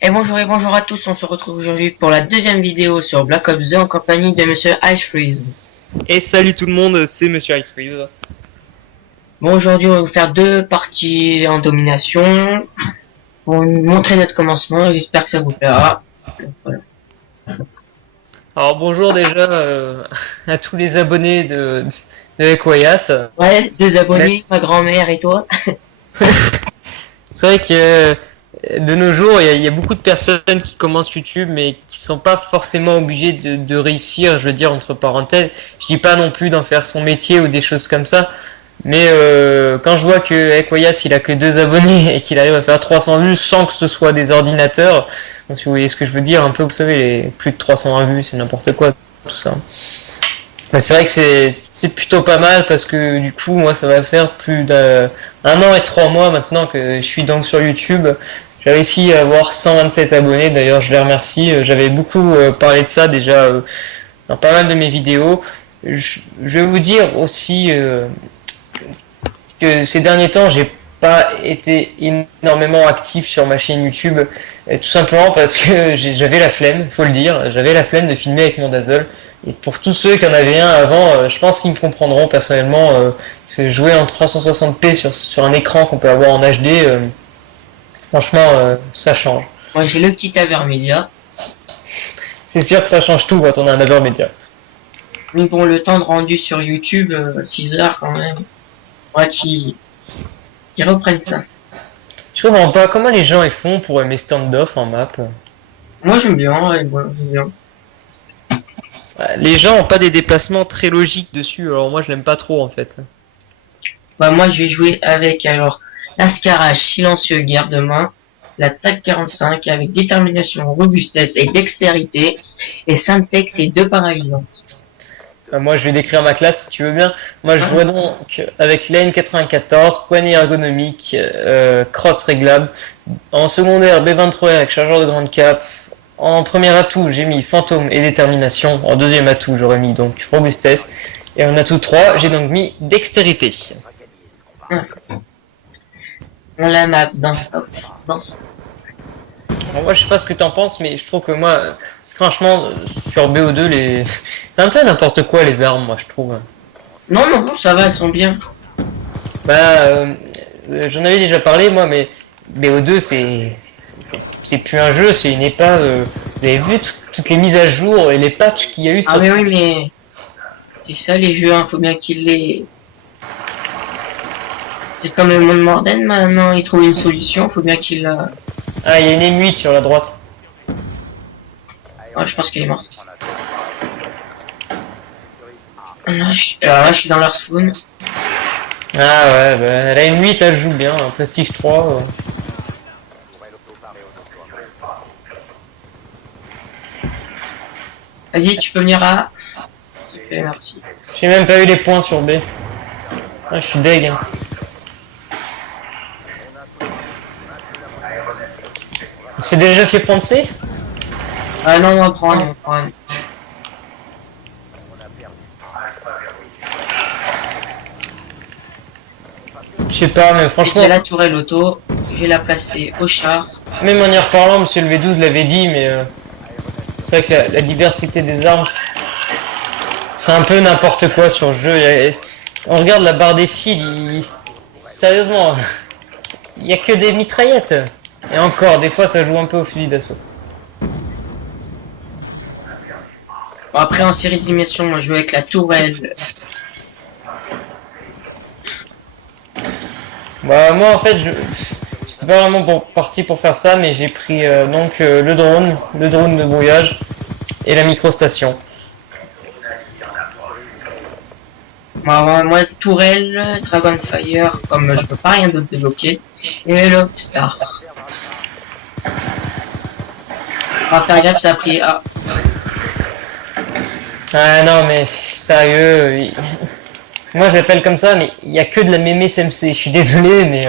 Et bonjour à tous, on se retrouve aujourd'hui pour la deuxième vidéo sur Black Ops 2 en compagnie de Monsieur Ice Freeze. Et salut tout le monde, c'est Monsieur Ice Freeze. Bon, aujourd'hui on va vous faire deux parties en domination pour vous montrer notre commencement, j'espère que ça vous plaira. Voilà. Alors bonjour déjà à tous les abonnés de Equoyas. Ouais, deux abonnés, ma grand-mère et toi. C'est vrai que de nos jours, il y a beaucoup de personnes qui commencent YouTube mais qui sont pas forcément obligées de réussir, je veux dire entre parenthèses. Je dis pas non plus d'en faire son métier ou des choses comme ça. Mais quand je vois que Equoyas il a que 2 abonnés et qu'il arrive à faire 300 vues sans que ce soit des ordinateurs, donc, si vous voyez ce que je veux dire, un peu, vous savez, les plus de 320 vues, c'est n'importe quoi, tout ça. Mais c'est vrai que c'est plutôt pas mal parce que du coup, moi, ça va faire plus d'un an et 3 mois maintenant que je suis donc sur YouTube. J'ai réussi à avoir 127 abonnés, d'ailleurs, je les remercie. J'avais beaucoup parlé de ça déjà dans pas mal de mes vidéos. Je vais vous dire aussi que ces derniers temps, j'ai pas été énormément actif sur ma chaîne YouTube, tout simplement parce que j'avais la flemme, faut le dire, j'avais la flemme de filmer avec mon Dazzle. Et pour tous ceux qui en avaient un avant, je pense qu'ils me comprendront personnellement, parce que jouer en 360p sur un écran qu'on peut avoir en HD, franchement, ça change. Moi j'ai le petit Avermedia, C'est sûr que ça change tout quand on a un Avermedia. mais bon, le temps de rendu sur YouTube, 6 heures quand même. Ouais, qui reprennent ça. Je comprends pas comment les gens ils font pour aimer stand-off en map. Moi j'aime bien, ouais, moi, j'aime bien. Les gens ont pas des déplacements très logiques dessus, alors moi je l'aime pas trop en fait. Bah moi je vais jouer avec alors l'Ascarage silencieux garde-main, la TAC 45 avec détermination, robustesse et dextérité, et Syntex et deux paralysantes. Moi je vais décrire ma classe si tu veux bien. Moi je vois donc avec lane 94, poignée ergonomique, cross réglable. En secondaire B23 avec chargeur de grande cape. En premier atout j'ai mis fantôme et détermination. En deuxième atout j'aurais mis donc robustesse. Et en atout 3 j'ai donc mis dextérité. On la map dans stop. Dans stop. Alors moi je sais pas ce que t'en penses mais je trouve que moi franchement sur BO2 c'est un peu n'importe quoi les armes moi je trouve. Non, non, ça va, elles sont bien. Bah j'en avais déjà parlé moi mais BO2 c'est plus un jeu, c'est une épave. Vous avez vu toutes les mises à jour et les patchs qu'il y a eu sur Ah mais oui, mais c'est ça les jeux, hein, faut bien qu'ils les... C'est comme le monde Morden maintenant, ils trouvent une solution, faut bien qu'ils la... Ah, il y a une M8 sur la droite. Ouais, je pense qu'elle est morte. Alors là, je suis dans leur spawn. Ah ouais, bah, la M8 elle joue bien, un Prestige 3. Vas-y, tu peux venir à... Super, merci. J'ai même pas eu les points sur B. Ah, je suis deg. Hein. On s'est déjà fait prendre C? Ah non, non, prends un, prends un. Je sais pas, mais franchement. C'est la tourelle auto, je vais la placer au char. Même en y reparlant, monsieur le V12 l'avait dit, mais c'est vrai que la diversité des armes, c'est un peu n'importe quoi sur le jeu. On regarde la barre des fils, sérieusement, il y a que des mitraillettes. Et encore, des fois, ça joue un peu au fusil d'assaut. Bon, après, en série d'immersion, moi, je joue avec la tourelle. Bah, moi, en fait, j'étais pas vraiment parti pour faire ça, mais j'ai pris donc le drone de brouillage et la microstation. Moi, tourelle, Dragonfire, comme je peux pas rien d'autre débloquer. Et l'autre Star. On va faire gaffe, ça a pris... Ah, Ah non, mais sérieux, moi je l'appelle comme ça, mais il y a que de la mémé SMC. Je suis désolé, mais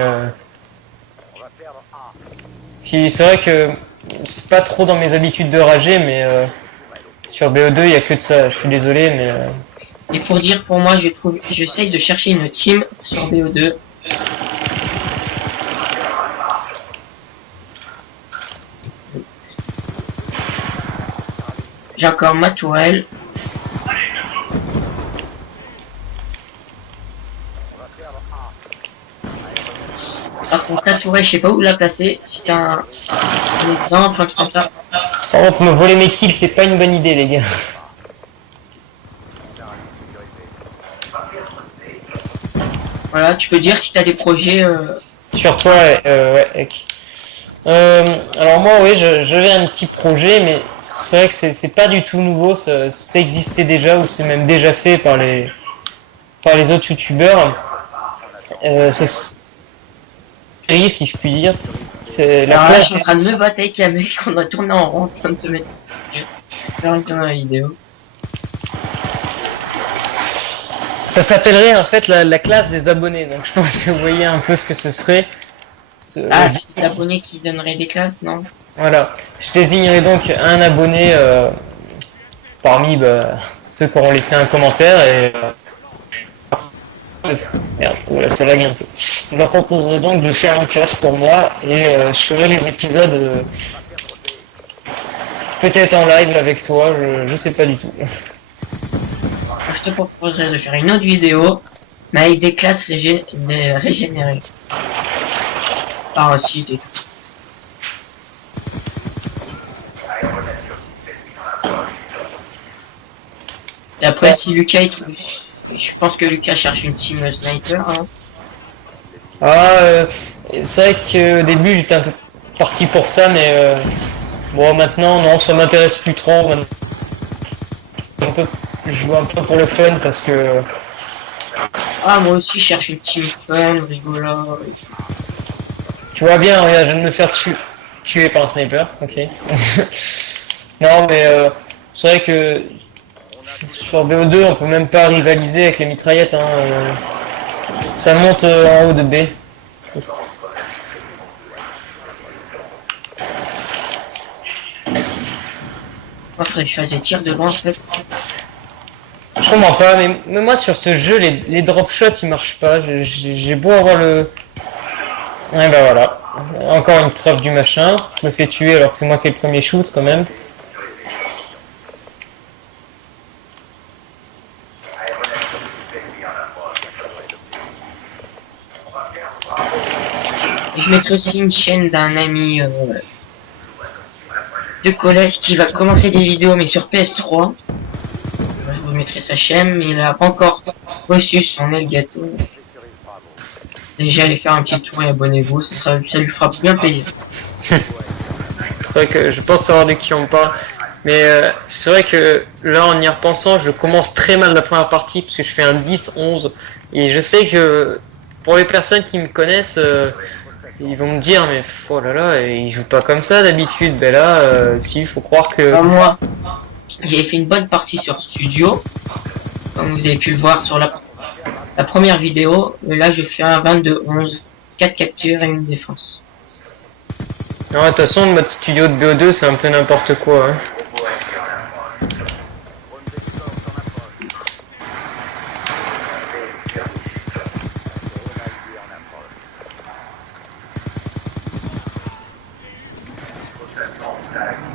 puis c'est vrai que c'est pas trop dans mes habitudes de rager, mais sur BO2 il y a que de ça. Je suis désolé, mais et pour dire, pour moi, j'essaye de chercher une team sur BO2. J'ai encore ma tourelle. Par contre, ta tourelle, je sais pas où la placer. Si t'as un exemple, un truc comme ça. Par contre, me voler mes kills, c'est pas une bonne idée, les gars. Voilà, tu peux dire si t'as des projets. Sur toi, ouais, ok. Alors moi, oui, j'avais un petit projet, mais c'est vrai que c'est pas du tout nouveau. Ça existait déjà ou c'est même déjà fait par les autres youtubeurs. C'est si je puis dire. C'est la Alors là, je classe. suis en train de me battre avec un mec, on a tourné en rond, ça me se met. Faire une dans la vidéo. Ça s'appellerait en fait la classe des abonnés. Donc je pense que vous voyez un peu ce que ce serait. Ah, c'est des abonnés qui donneraient des classes, non? Voilà. Je désignerai donc un abonné parmi ceux qui auront laissé un commentaire et merde, voilà, ça lag un peu. Je leur proposerai donc de faire une classe pour moi et je ferai les épisodes peut-être en live avec toi, je sais pas du tout. Je te proposerais de faire une autre vidéo, mais avec des classes régénérées. Par un site et tout. Et après, si Lucas, je pense que Lucas cherche une team sniper, hein. Ah, c'est vrai qu'au début j'étais un peu parti pour ça, mais bon maintenant non, ça m'intéresse plus trop. Maintenant, je joue un peu pour le fun parce que Ah, moi aussi, je cherche une team fun, rigolo. tu vois bien, regarde, je viens de me faire tuer par un sniper, ok. Non mais c'est vrai que sur BO2 on peut même pas rivaliser avec les mitraillettes, hein. Ça monte en haut de B. Moi, faudrait que je fasse des tirs de loin, en fait. Je comprends pas, mais moi sur ce jeu, les drop shots ils marchent pas. J'ai beau avoir le. Ouais, bah voilà. Encore une preuve du machin. Je me fais tuer alors que c'est moi qui ai le premier shoot quand même. Et je mettrai aussi une chaîne d'un ami de collège qui va commencer des vidéos, mais sur PS3. Je vous mettrai sa chaîne, mais il n'a pas encore reçu son mail gâteau. Déjà, allez faire un petit tour et abonnez-vous, ça lui fera bien plaisir. C'est vrai que je pense savoir de qui on parle. Mais c'est vrai que là, en y repensant, je commence très mal la première partie parce que je fais un 10-11. Et je sais que pour les personnes qui me connaissent, ils vont me dire, mais oh là là, il joue pas comme ça d'habitude. Ben là, si, il faut croire que. Moi, j'ai fait une bonne partie sur Studio, comme vous avez pu le voir sur la première vidéo. Là, je fais un 22-11, 4 captures et une défense. Non, de toute façon, le mode studio de BO2, c'est un peu n'importe quoi. Hein.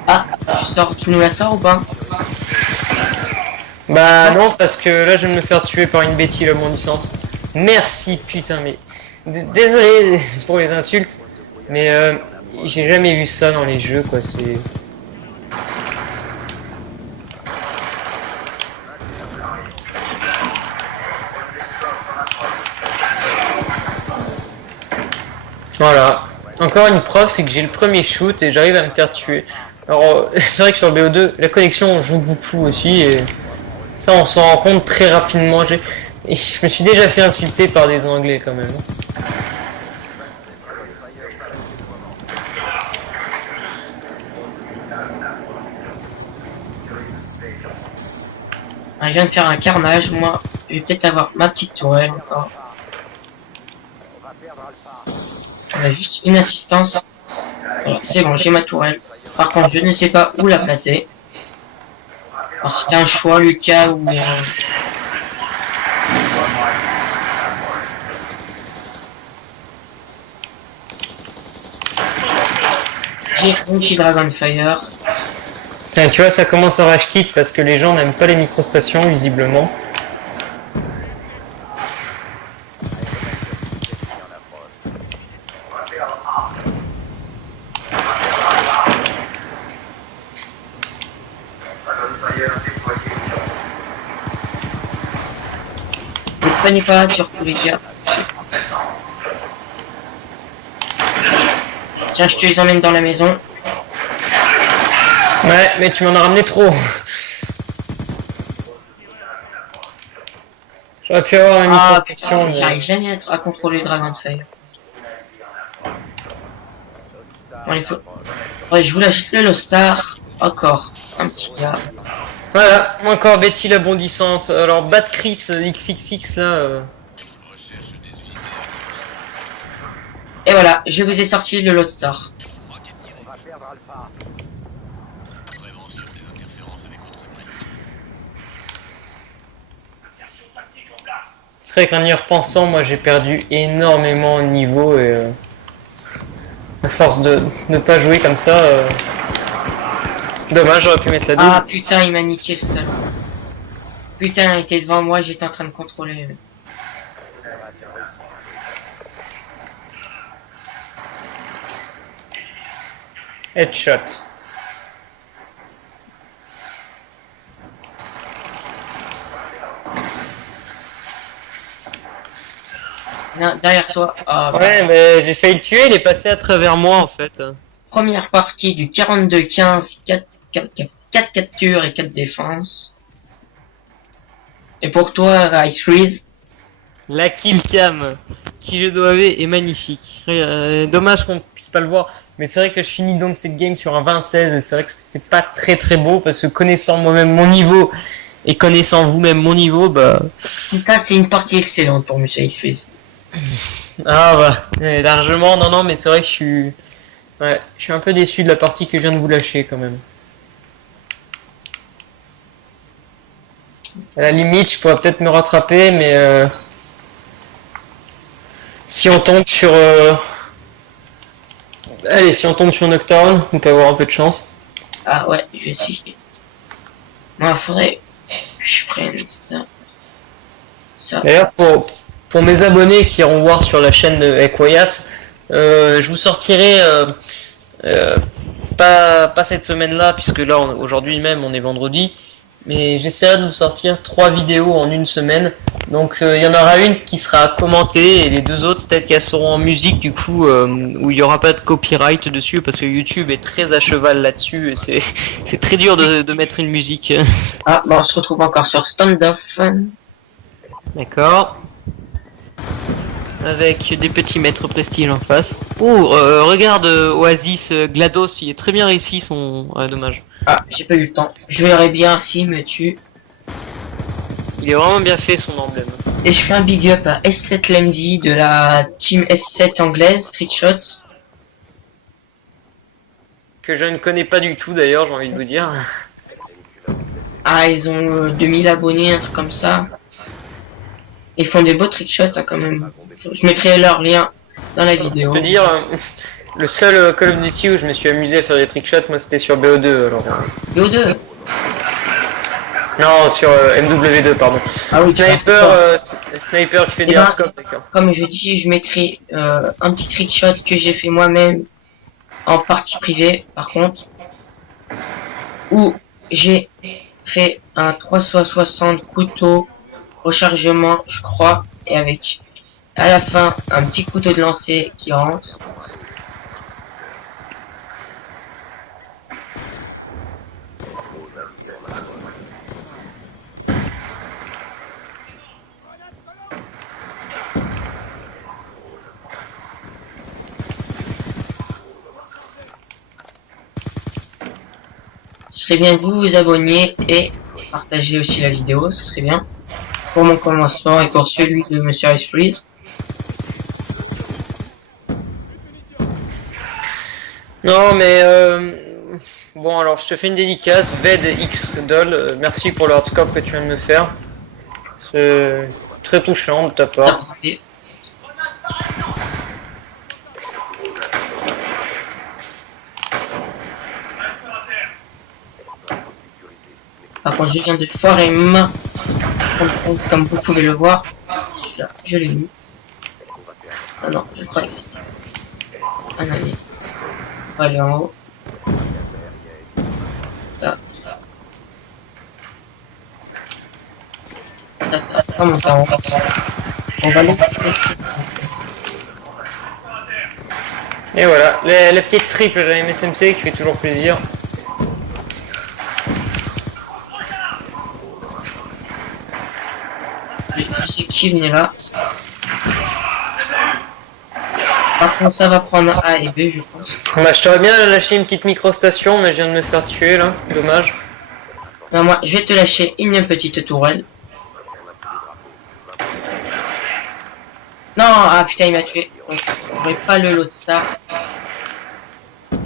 Ah, tu nous la sors ou pas? Bah non, parce que là, je vais me faire tuer par une bêtise abondissante. Merci, putain, mais... Désolé pour les insultes, mais j'ai jamais vu ça dans les jeux, quoi, c'est... Voilà. Encore une preuve, c'est que j'ai le premier shoot et j'arrive à me faire tuer. Alors, c'est vrai que sur BO2, la connexion joue beaucoup aussi et ça, on s'en rend compte très rapidement. Et je me suis déjà fait insulter par des Anglais quand même. Ah, je viens de faire un carnage, moi. Je vais peut-être avoir ma petite tourelle encore. On a juste une assistance. Voilà, c'est bon, j'ai ma tourelle. Par contre, je ne sais pas où la placer. Alors c'était un choix, Lucas, ou... J'ai Monkey Dragonfire. Tiens, tu vois, ça commence à rage kit parce que les gens n'aiment pas les microstations, visiblement. Ne prenez pas sur tous les cas. Tiens, je te les emmène dans la maison. Ouais, mais tu m'en as ramené trop. J'aurais pu avoir une Ah microstation, putain, j'arrive mais... jamais à contrôler le dragon de feuille. Bon, il faut... Ouais, je vous lâche le Lost Star. Encore. Un petit gars. Voilà, encore Betty la bondissante. Alors, Bad Chris XXX, là... Et voilà, je vous ai sorti le Lost Star. C'est vrai qu'en y repensant, moi j'ai perdu énormément de niveau et... à force de ne pas jouer comme ça... Dommage, j'aurais pu mettre la double. Ah putain, il m'a niqué le seul. Putain, il était devant moi, j'étais en train de contrôler. Headshot. Non, derrière toi. Ah, bah. Ouais, mais j'ai failli le tuer, il est passé à travers moi en fait. Première partie du 42-15, 4 captures et 4 défenses. Et pour toi, Ice Freeze. La kill cam qui je dois avouer est magnifique. Dommage qu'on puisse pas le voir, mais c'est vrai que je finis donc cette game sur un 20-16 et c'est vrai que c'est pas très très beau parce que connaissant moi-même mon niveau et connaissant vous-même mon niveau, bah... Ça, c'est une partie excellente pour Monsieur Ice Freeze. Ah bah, largement, non non, mais c'est vrai que je suis... Ouais, je suis un peu déçu de la partie que je viens de vous lâcher quand même. À la limite, je pourrais peut-être me rattraper, mais... Si on tombe sur... Allez, si on tombe sur Nocturne, on peut avoir un peu de chance. Ah ouais, je vais essayer. Moi, faudrait que je prenne ça. Ça. D'ailleurs, pour mes abonnés qui iront voir sur la chaîne de Equoyas, je vous sortirai... euh, pas cette semaine-là, puisque là, aujourd'hui même, on est vendredi. Mais j'essaierai de vous sortir 3 vidéos en une semaine. Donc il y en aura une qui sera commentée et les deux autres peut-être qu'elles seront en musique du coup où il n'y aura pas de copyright dessus parce que YouTube est très à cheval là-dessus et c'est très dur de mettre une musique. Ah, bon, on se retrouve encore sur Standoff. D'accord. Avec des petits maîtres prestige en face. Oh, regarde Oasis GLaDOS, il est très bien réussi son... Ouais, dommage. Ah, j'ai pas eu le temps. Je verrai bien s'il me tue. Il est vraiment bien fait son emblème. Et je fais un big up à S7 Lemzy de la team S7 anglaise, Trickshot. Que je ne connais pas du tout d'ailleurs, j'ai envie de vous dire. Ah, ils ont 2000 abonnés, un truc comme ça. Ils font des beaux trickshots hein, quand même. Je mettrai leur lien dans la vidéo. Je peux dire, le seul Call of Duty où je me suis amusé à faire des trickshots, moi c'était sur BO2 alors. BO2. Non, sur MW2 pardon. Ah oui, Sniper qui fait Et des ben, hardscopes, d'accord. comme je dis, je mettrai un petit trickshot que j'ai fait moi-même en partie privée, par contre, où j'ai fait un 360 couteau rechargement, je crois, et avec à la fin un petit couteau de lancer qui rentre. Ce serait bien que vous vous abonniez et partagez aussi la vidéo, ce serait bien. Pour mon commencement et pour celui de Monsieur Ice Freeze. Non mais bon alors je te fais une dédicace, VedX Doll, merci pour le hardscope que tu viens de me faire. C'est très touchant de ta Ça part. prend des- Par contre, je viens de foirer ma compte, comme vous pouvez le voir. Celui-là, je l'ai mis. Ah non, je croyais que c'était un ami. On va aller en haut. Ça. Ça va pas monter en haut. On va aller. Et voilà, la petite triple de la MSMC qui fait toujours plaisir. Je sais qui venait là. Par contre, ça va prendre A et B, je pense. Bah, je t'aurais bien lâché une petite micro-station, mais je viens de me faire tuer là, dommage. Ben, moi, je vais te lâcher une petite tourelle. Non, ah putain, il m'a tué. Donc, j'aurais pas le lot star.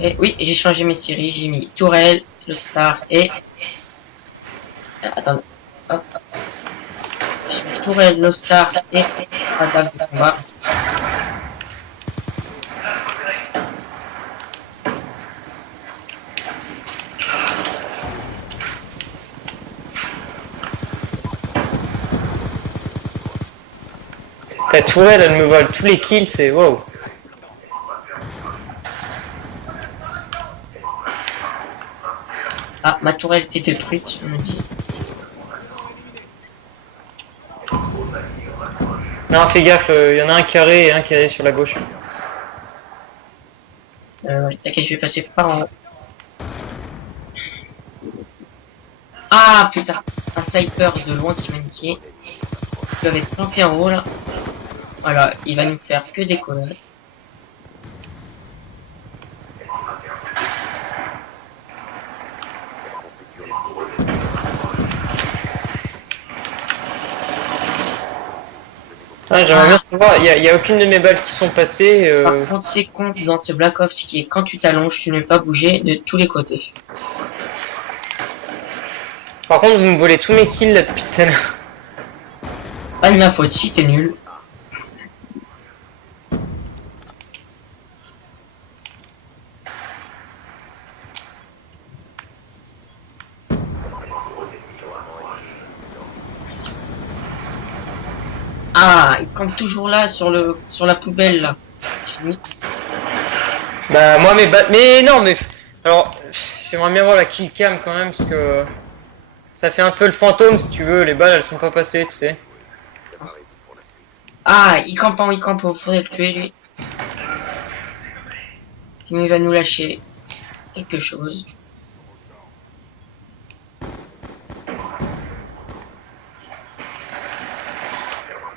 Et oui, j'ai changé mes séries. J'ai mis tourelle, le star et... Attends. Hop. J'ai mis tourelle, le star et... Madame de combat. Ta tourelle, elle me vole tous les kills, c'est wow. Ah, ma tourelle était détruite, on me dit. Non, fais gaffe, y en a un carré et un qui est sur la gauche. Ouais, t'inquiète, je vais passer par en haut. Ah putain, un sniper de loin qui m'a niqué. Je l'avais planté en haut là. Voilà, il va nous faire que des collettes. Ah, j'aimerais bien savoir, y a aucune de mes balles qui sont passées. Par contre, c'est con dans ce Black Ops qui est quand tu t'allonges, tu ne peux pas bouger de tous les côtés. Par contre, vous me volez tous mes kills là depuis tout à l'heure. Pas de ma faute si t'es nul. Ah, il campe toujours là sur la poubelle là. Bah, moi mes balles. Mais non, mais. Alors, j'aimerais bien voir la kill cam quand même parce que. Ça fait un peu le fantôme si tu veux, les balles elles sont pas passées, tu sais. Ah, il campe en, faudrait le tuer lui. Sinon il va nous lâcher quelque chose.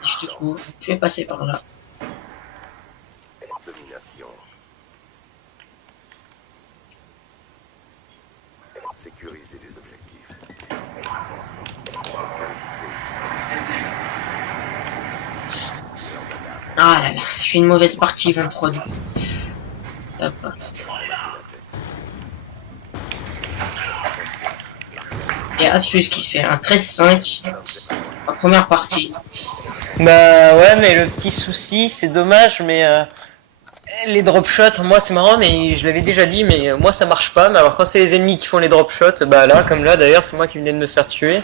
Je te couvre, tu es passé par là. Domination. Sécuriser les objectifs. Ah là là, je suis une mauvaise partie 23. Hop. Et Asus qui se fait un 13-5 en première partie. Bah ouais, mais le petit souci, c'est dommage, mais les drop shots, moi c'est marrant, mais je l'avais déjà dit, mais moi ça marche pas. Mais alors quand c'est les ennemis qui font les drop shots, bah là, comme là d'ailleurs, c'est moi qui venais de me faire tuer.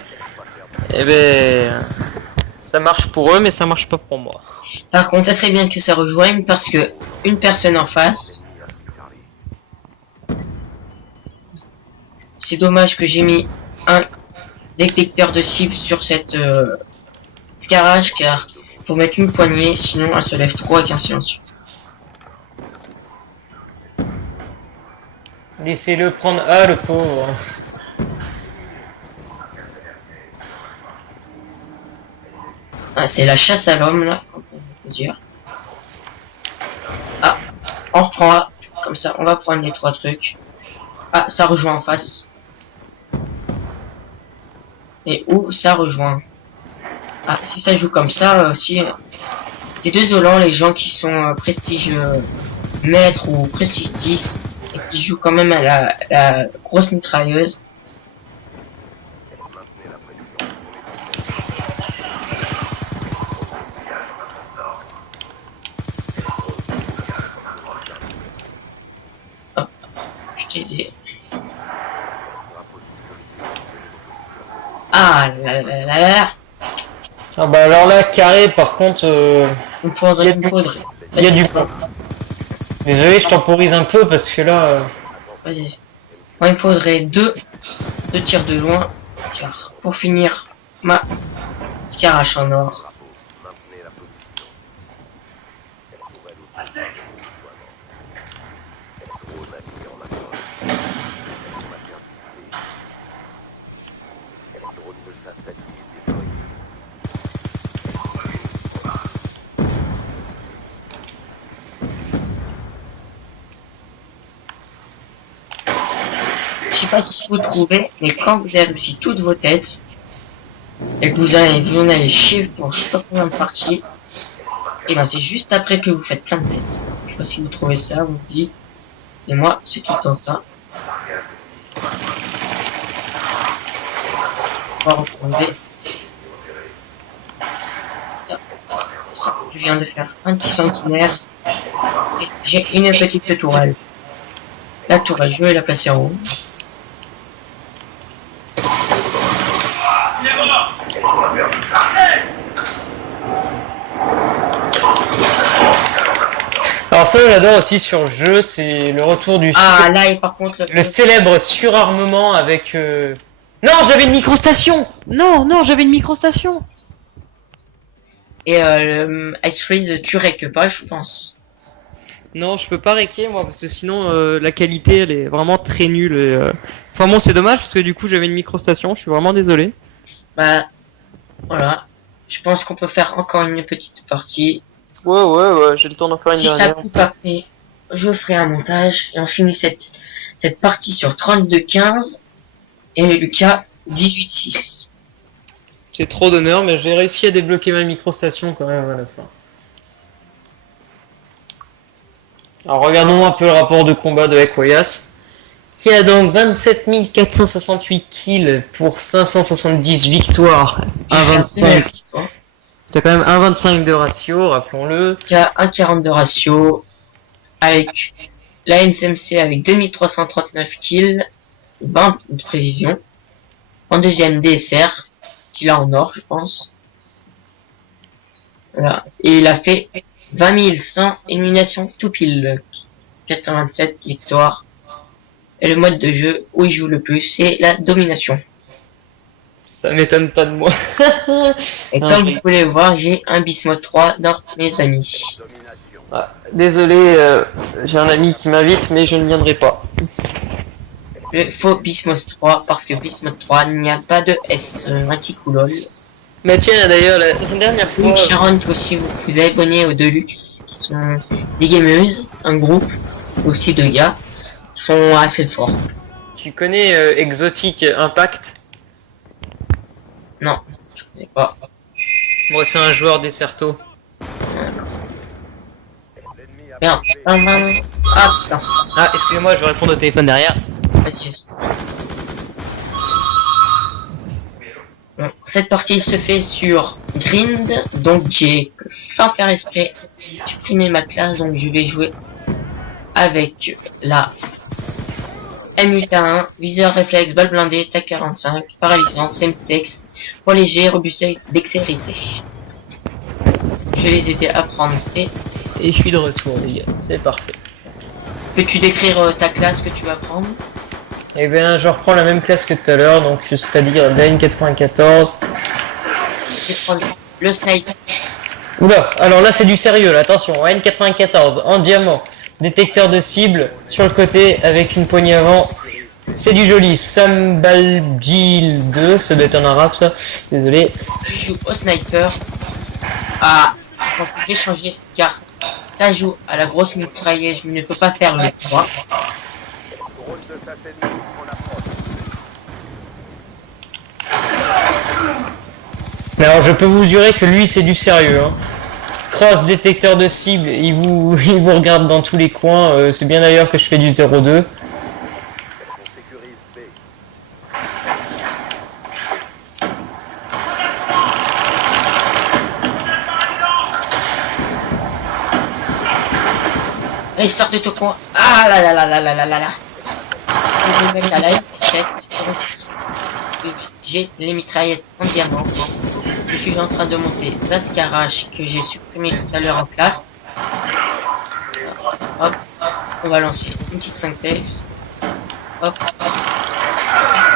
Et ben ça marche pour eux, mais ça marche pas pour moi. Par contre, ça serait bien que ça rejoigne parce que une personne en face. C'est dommage que j'ai mis un détecteur de cible sur cette Scarage car faut mettre une poignée, sinon elle se lève trop avec un silencieux. Laissez-le prendre A, le pauvre. Ah, c'est la chasse à l'homme là, on peut dire. Ah, on reprend A, comme ça on va prendre les trois trucs. Ah, ça rejoint en face. Et où ça rejoint? Ah, si ça joue comme ça aussi, c'est désolant les gens qui sont prestige maître ou prestige 10 et qui jouent quand même à la grosse mitrailleuse. Hop, je t'ai aidé. Ah là là là là. Ah bah alors là, carré, par contre, Il me faudrait, il me faudrait. il y a Vas-y, du c'est bon. pont. Désolé, je temporise un peu parce que là... Vas-y. Moi, il me faudrait deux tirs de loin. Car pour finir ma scarache en or. Maintenez la position. Pour elle Gros navire en approche. Matière tissée. Drone de chasse allié déployé. Je sais pas si vous trouvez, mais quand vous avez réussi toutes vos têtes, et que vous en allez chier pour je sais pas combien de parties, et ben c'est juste après que vous faites plein de têtes. Je sais pas si vous trouvez ça, vous me dites. Et moi, c'est tout le temps ça. On va retrouver ça. Ça, je viens de faire un petit centenaire. Et j'ai une petite tourelle. La tourelle, je vais la placer en haut. Alors ça, j'adore aussi sur le jeu, c'est le retour du... Ah là, et par contre, Le célèbre surarmement avec... Non, j'avais une microstation. Non, non, j'avais une microstation. et le Ice Freeze tuerait que pas, je pense. Non, je peux pas réquer moi parce que sinon la qualité elle est vraiment très nulle. Enfin bon, c'est dommage parce que du coup j'avais une microstation, je suis vraiment désolé. Bah, voilà. Je pense qu'on peut faire encore une petite partie. Ouais, j'ai le temps d'en faire Si ça coupe après, je ferai un montage et on finit cette partie sur 32-15 et Lucas 18-6. C'est trop d'honneur, mais j'ai réussi à débloquer ma microstation quand même à la fin. Alors regardons un peu le rapport de combat de Ekoyas, qui a donc 27 468 kills pour 570 victoires, 1,25. T'as quand même 1,25 de ratio, rappelons-le. Il y a 1,40 de ratio avec la MCMC avec 2339 kills, 20 de précision. En deuxième DSR, qu'il a en or, je pense. Voilà. Et il a fait 20 100 éliminations tout pile. 427 victoires. Et le mode de jeu où il joue le plus, c'est la domination. Ça m'étonne pas de moi. Et comme vous pouvez le voir, j'ai un Bismuth 3 dans mes amis. Domination. Ah, désolé, j'ai un ami qui m'invite, mais je ne viendrai pas. Le faux Bismuth 3, parce que Bismuth 3, il n'y a pas de S, un petit coulol. Mais tiens, d'ailleurs, la dernière fois... Donc Sharon, aussi vous avez abonné aux Deluxe, qui sont des gameuses, un groupe aussi de gars, qui sont assez forts. Tu connais Exotic Impact? Non, je connais pas. Moi, c'est un joueur Desserto. D'accord. L'ennemi a Merde. Ah putain. Ah, excusez-moi, je vais répondre au téléphone derrière. Vas-y. Bon, cette partie se fait sur Grind, donc j'ai, sans faire exprès, supprimé ma classe, donc je vais jouer avec la M8A1, viseur réflexe, balle blindée, TAC 45, paralysant, Semtex, pour léger, robustesse, dextérité. Je vais les aider à prendre C. Et je suis de retour, les gars. C'est parfait. Peux-tu décrire ta classe que tu vas prendre? Eh bien, je reprends la même classe que tout à l'heure, donc c'est-à-dire DN94. Je vais prendre le sniper. Oula, alors là c'est du sérieux, là, attention, N94 en diamant, détecteur de cible sur le côté avec une poignée avant. C'est du joli, Sambaljil 2, ça doit être en arabe ça, désolé. Je joue au sniper. Ah, on peut changer car ça joue à la grosse mitrailleuse, je ne peux pas faire le 3. drone de chasse ennemi en approche. Mais alors je peux vous jurer que lui c'est du sérieux, hein. Cross détecteur de cible, il vous regarde dans tous les coins, c'est bien d'ailleurs que je fais du 0,2. On sécurise B. Allez, sort de ton coin. Ah là là là là là là là là. Je vais mettre la live, j'ai les mitraillettes en diamant. Je suis en train de monter l'ascarache que j'ai supprimé tout à l'heure en place. Hop, on va lancer une petite synthèse. Hop,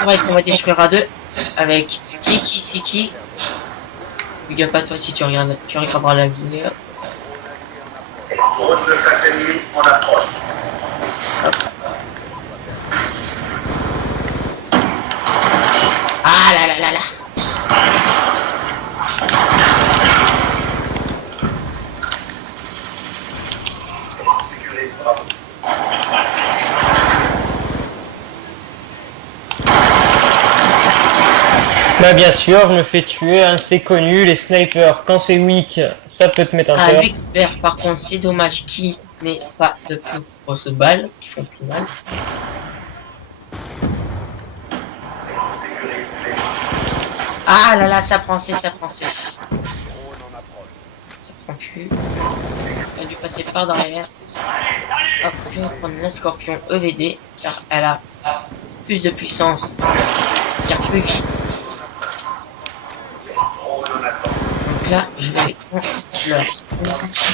on va détruire à deux avec Kiki Siki. Big up à toi si tu regarderas la vidéo. Drone de satellite en approche. Ah là là là là. Sécurité Bravo. Bah bien sûr, je me fais tuer, hein, c'est connu, les snipers, quand c'est weak, ça peut te mettre un Ah, cœur. l'expert, par contre, c'est dommage qu'il n'ait pas de plus grosses balles qui font plus mal. Ah là là, ça prend, ça prend. Ça prend plus. Elle a dû passer par derrière. Hop, je vais prendre la Scorpion EVD, car elle a plus de puissance. Elle tire plus vite. Donc là, je vais les prendre leur.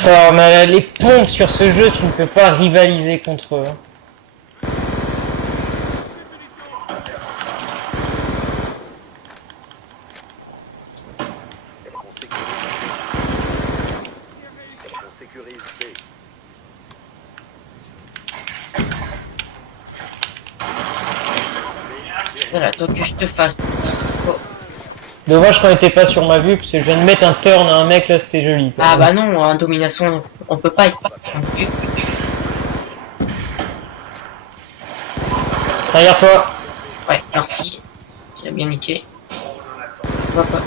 Alors, mais les pompes sur ce jeu, tu ne peux pas rivaliser contre eux. On sécurise B. Voilà, donc que je te fasse. Dommage qu'on n'était pas sur ma vue, parce que je viens de mettre un turn à un mec, là c'était joli. Quoi. Ah bah non, en domination, on peut pas être non plus. Derrière toi. Ouais, merci. Tu as bien niqué. Hop, hop.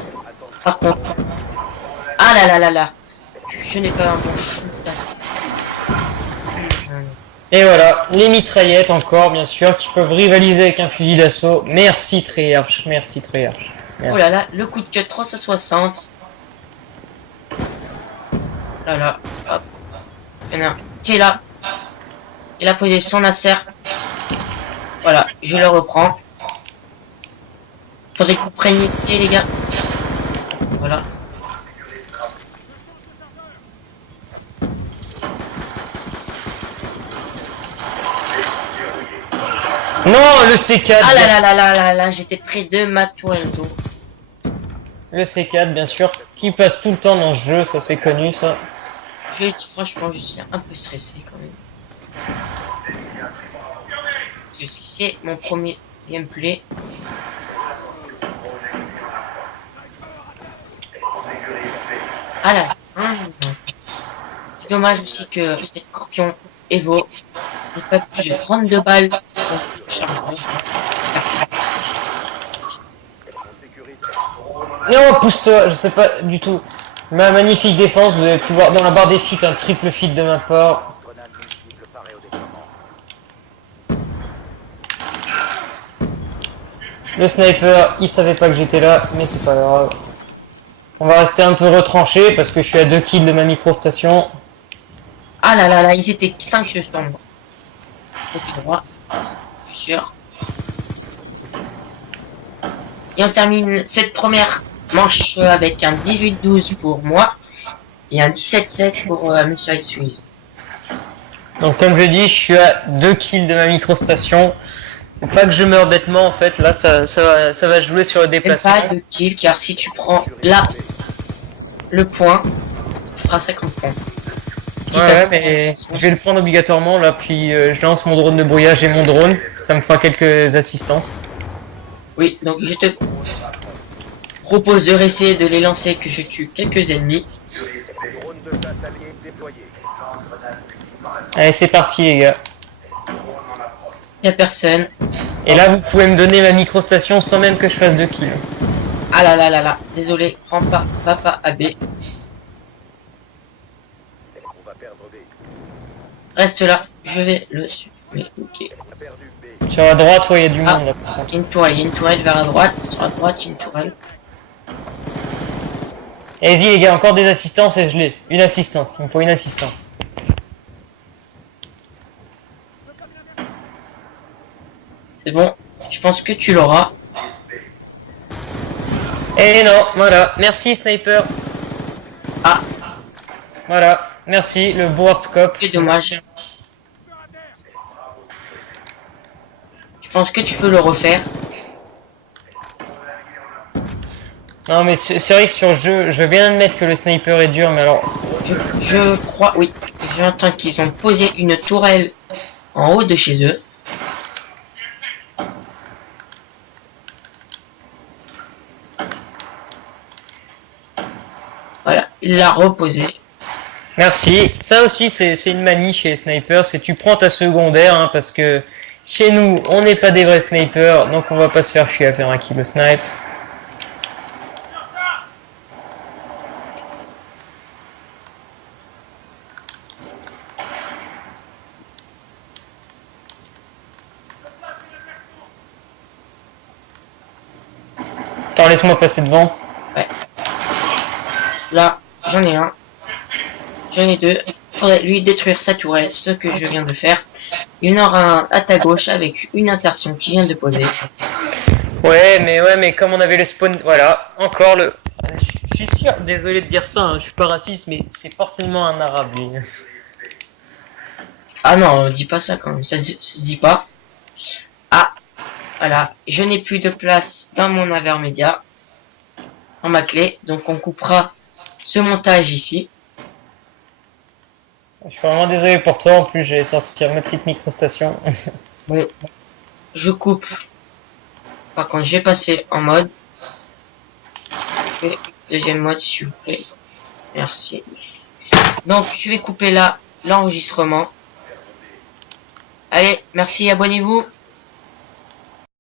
Par contre. Ah là là là là. Je n'ai pas un bon shoot. Et voilà, les mitraillettes encore, bien sûr, qui peuvent rivaliser avec un fusil d'assaut. Merci Treyarch, merci Treyarch. Oh là là, le coup de cut 360. Là là, hop. Il y en a un qui est là. Il a posé son acer. Voilà, je le reprends. Faudrait que vous preniez ici les gars. Voilà. Non, le C4. Ah là là là là là là, j'étais près de ma toile d'eau. Le C4, bien sûr, qui passe tout le temps dans ce jeu, ça c'est connu ça. Franchement, je suis un peu stressé quand même. Parce que si c'est mon premier gameplay. Ah là, c'est dommage aussi que cette Scorpion Evo n'ait pas pu. J'ai 32 balles. Donc, chargeur. Non, pousse-toi, je sais pas du tout. Ma magnifique défense, vous avez pu voir dans la barre des feats un triple feat de ma part. Grenade multiple parée au déploiement. Le sniper, il savait pas que j'étais là, mais c'est pas grave. On va rester un peu retranché parce que je suis à 2 kills de ma micro-station. Ah là là là, ils étaient 5 sur moi. Côté droit, je suis sûr. Et on termine cette première manche avec un 18-12 pour moi et un 17-7 pour Monsieur Ice Suisse. Donc comme je dis, je suis à 2 kills de ma micro-station. Faut pas que je meure bêtement en fait, là ça va jouer sur le Même déplacement. pas de kill car si tu prends là le point, ça fera 50 points. Si Ouais, t'as- mais je vais le prendre obligatoirement là, puis je lance mon drone de brouillage et mon drone, ça me fera quelques assistances. Oui, donc je te propose de rester de les lancer que je tue quelques ennemis. Drone de chasse allié déployé. Allez c'est parti les gars. Y a personne. Et là vous pouvez me donner ma micro-station sans même que je fasse 2 kills. Ah là là là là, désolé, prends pas, va pas à B. On va perdre B. Reste là, je vais le supprimer. Ok. On a perdu B. Sur la droite, ouais, il y a du Ah. monde là par contre. Il y a une tourelle vers la droite. Sur la droite, il y a une tourelle. Allez-y les gars, encore des assistances et je l'ai. Une assistance, il me faut une assistance. C'est bon, je pense que tu l'auras. Et non, voilà. Merci, sniper. Ah, Voilà. Merci, le beau hardscope. c'est dommage. Je pense que tu peux le refaire. Non, mais c'est vrai que sur le jeu, je veux bien admettre que le sniper est dur, mais alors... Je crois, oui. J'entends qu'ils ont posé une tourelle en haut de chez eux. Voilà, il l'a reposé. Merci. Ça aussi, c'est une manie chez les snipers, c'est tu prends ta secondaire, hein, parce que chez nous, on n'est pas des vrais snipers, donc on va pas se faire chier à faire un kill au snipe. Attends, laisse-moi passer devant. Ouais. Là, j'en ai un. J'en ai deux. Faudrait lui détruire sa tourelle, ce que je viens de faire. Il y en aura un à ta gauche avec une insertion qui vient de poser. Ouais, mais comme on avait le spawn, voilà, encore le... Je suis sûr, désolé de dire ça, hein, je suis pas raciste, mais c'est forcément un arabe, lui. Ah non, dis pas ça quand même, ça se dit pas. Ah, voilà, je n'ai plus de place dans mon intermédiaire, dans ma clé, donc on coupera ce montage ici. Je suis vraiment désolé pour toi, en plus j'ai sorti ma petite microstation. Bon, je coupe. Par contre, je vais passer en mode. Et deuxième mode, s'il vous plaît. Merci. Donc, je vais couper là l'enregistrement. Allez, merci, abonnez-vous.